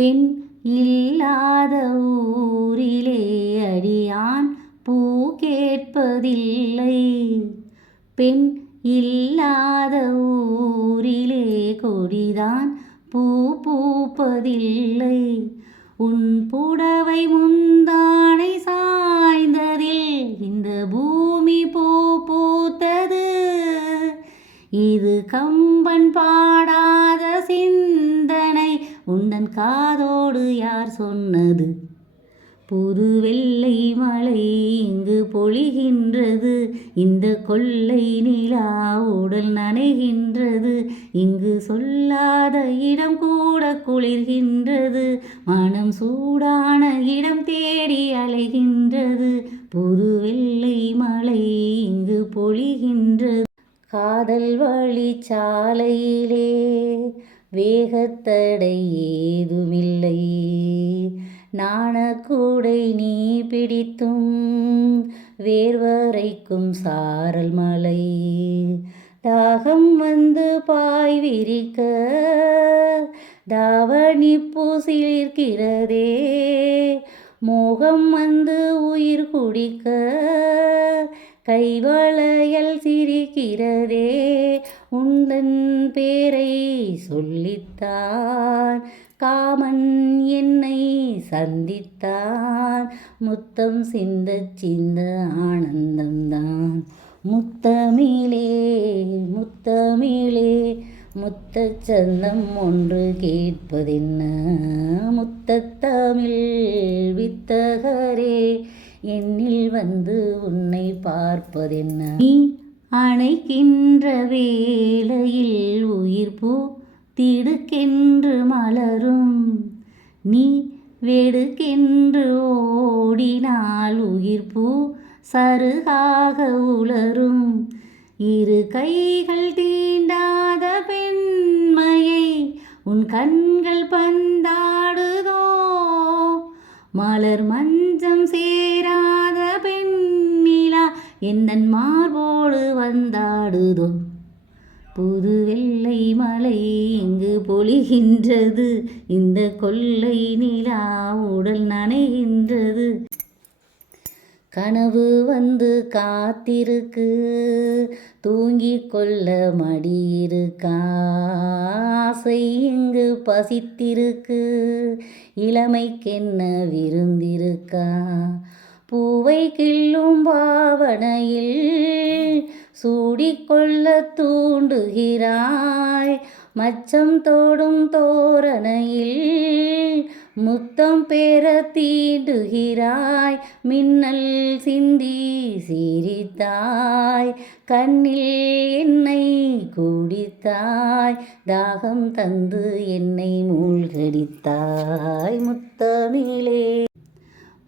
பெண் இல்லாத ஊரிலே அடியான் பூ கேட்பதில்லை. பெண் இல்லாத ஊரிலே கொடிதான் பூ பூப்பதில்லை. உன் புடவை முந்தானை சாய்ந்ததில் இந்த பூமி பூ பூத்தது. இது கம்பன் பாடாத சிந்த உந்தன் காதோடு யார் சொன்னது? புது வெள்ளை மலை இங்கு பொழிகின்றது. இந்த கொள்ளை நிலா உடல் நனைகின்றது. இங்கு சொல்லாத இடம் கூட குளிர்கின்றது. மனம் சூடான இடம் தேடி அலைகின்றது. புது வெள்ளை மலை இங்கு பொழிகின்றது. காதல் வழி சாலையிலே வேகத்தடை ஏதுமில்லை. நாணக்கூடை நீ பிடித்தும் வேர்வரைக்கும் சாரல் மலை. தாகம் வந்து பாய் விரிக்க தாவணி பூசிலிருக்கிறதே. மோகம் வந்து உயிர் குடிக்க கைவளையல் சிரிக்கிறதே. உந்தன் பேரை சொல்லித்தான். காமன் என்னை சந்தித்தான். முத்தம் சிந்த சிந்த ஆனந்தம்தான். முத்தமிழே முத்தமிழே முத்தச்சந்தம் ஒன்று கேட்பதென்ன? முத்தத்தமிழ் வித்தகரே என்னில் வந்து உன்னை பார்ப்பதென்ன? நீ அணைக்கின்ற வேளையில் உயிர் பூ திடுக்கென்று மலரும். நீ வெடுக்கென்று ஓடினால் உயிர் பூ சருகாக உலரும். இரு கைகள் தீண்டாத பெண்மையை உன் கண்கள் பந்தாடுதோ? மலர் மஞ்சம் சே எந்தன் மார்போடு வந்தாடுதோ? புது வெள்ளை மலை இங்கு பொழிகின்றது. இந்த கொள்ளை நிலா உடல் நனைகின்றது. கனவு வந்து காத்திருக்கு. தூங்கிக் கொள்ள மடியிருக்கா? ஆசை இங்கு பசித்திருக்கு. இளமைக்கென்ன விருந்திருக்கா? பூவை கிள்ளும் பாவனையில் சூடிக்கொள்ள தூண்டுகிறாய். மச்சம் தோடும் தோரணையில் முத்தம் பெற தீண்டுகிறாய். மின்னல் சிந்தி சிரித்தாய். கண்ணில் என்னை குடித்தாய். தாகம் தந்து என்னை மூழ்கடித்தாய். முத்தமிழே.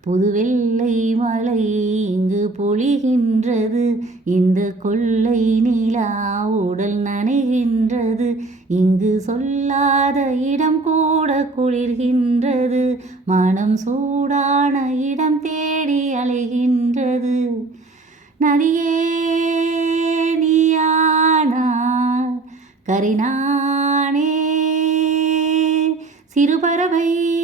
புது வெள்ளை மலை இங்கு பொழிகின்றது. இந்த கொள்ளை நிலா உடல் நனைகின்றது. இங்கு சொல்லாத இடம் கூட குளிர்கின்றது. மனம் சூடான இடம் தேடி அலைகின்றது. நதியே நீயானால் கரினானே சிறுபறவை